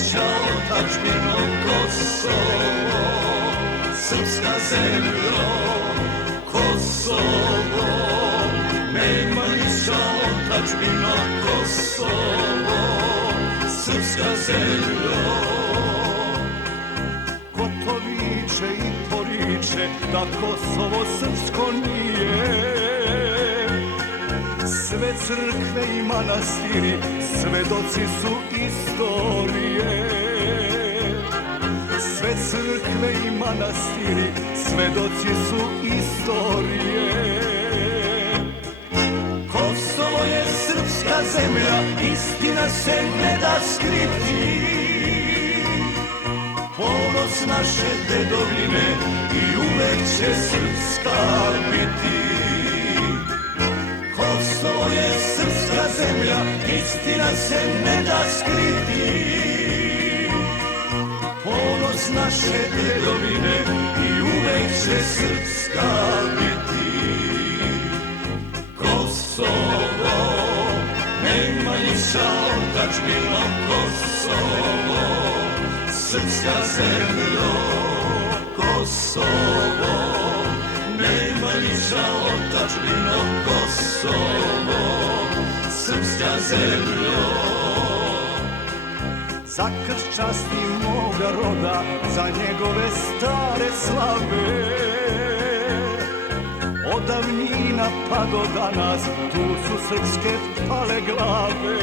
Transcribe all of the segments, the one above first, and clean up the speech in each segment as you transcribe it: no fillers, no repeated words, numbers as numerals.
Nemanjića otadžbino Kosovo, srpska zemljo Kosovo. Nemanjića otadžbino Kosovo, srpska zemljo. Ko to viče i poriče da Kosovo srpsko nije, sve crkve i manastiri svedoci su istorije. Sve crkve i manastiri svedoci su istorije. Kosovo je srpska zemlja, istina se ne da skriti. Ponos naše dedovine i uvek će srpska biti. Kosovo je srpska zemlja, istina se ne da skriti. Ponos naše dedovine i uvek će srpska biti. Kosovo, Nemanjića otadžbino Kosovo, srpska zemljo Kosovo. Nemanjića otadžbino Kosovo, srpska zemljo. Za krst časti moga roda, za njegove stare slave, od davnina pa do danas tu su srpske pale glave.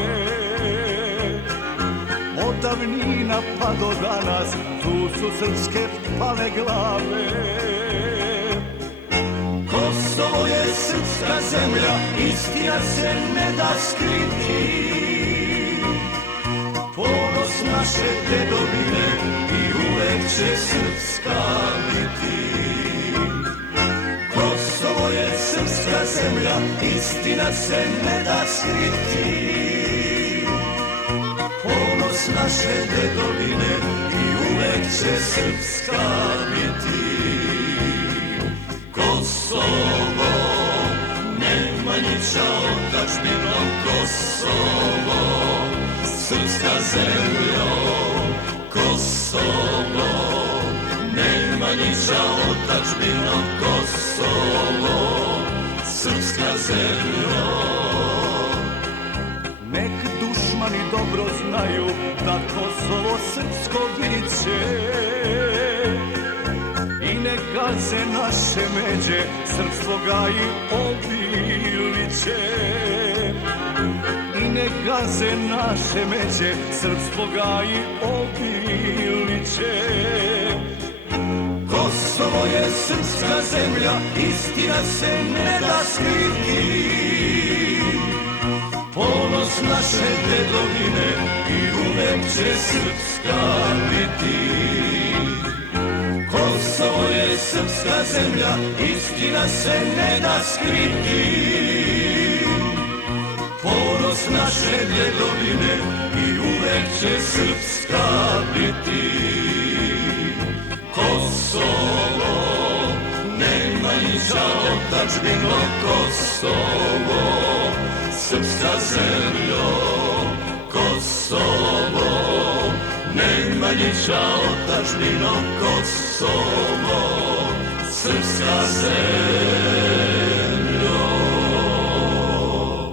Od davnina pa do danas tu su srpske pale glave. Kosovo je srpska zemlja, istina se ne da skriti. Ponos naše dedovine i uvek će srpska biti. Kosovo je srpska zemlja, istina se ne da skriti. Ponos naše dedovine i uvek će srpska biti. Kosovo, Nemanjića otadžbino Kosovo, srpska zemljo Kosovo. Nemanjića otadžbino Kosovo, srpska zemljo. Nek dušmani dobro znaju da Kosovo srpsko biće i nek gaze naše međe, srpstvo gaji obiliće. I nek gaze naše međe, srpstvo gaji obiliće. Kosovo je srpska zemlja, istina se ne da skriti. Ponos naše dedovine i uvek će srpska biti. Kosovo je srpska zemlja, istina se ne da skriti. Ponos naše dedovine i uvek će srpska biti. Kosovo, Nemanjića otadžbino Kosovo, srpska zemljo Kosovo. Nemanjića otadžbino Kosovo, srpska zemljo.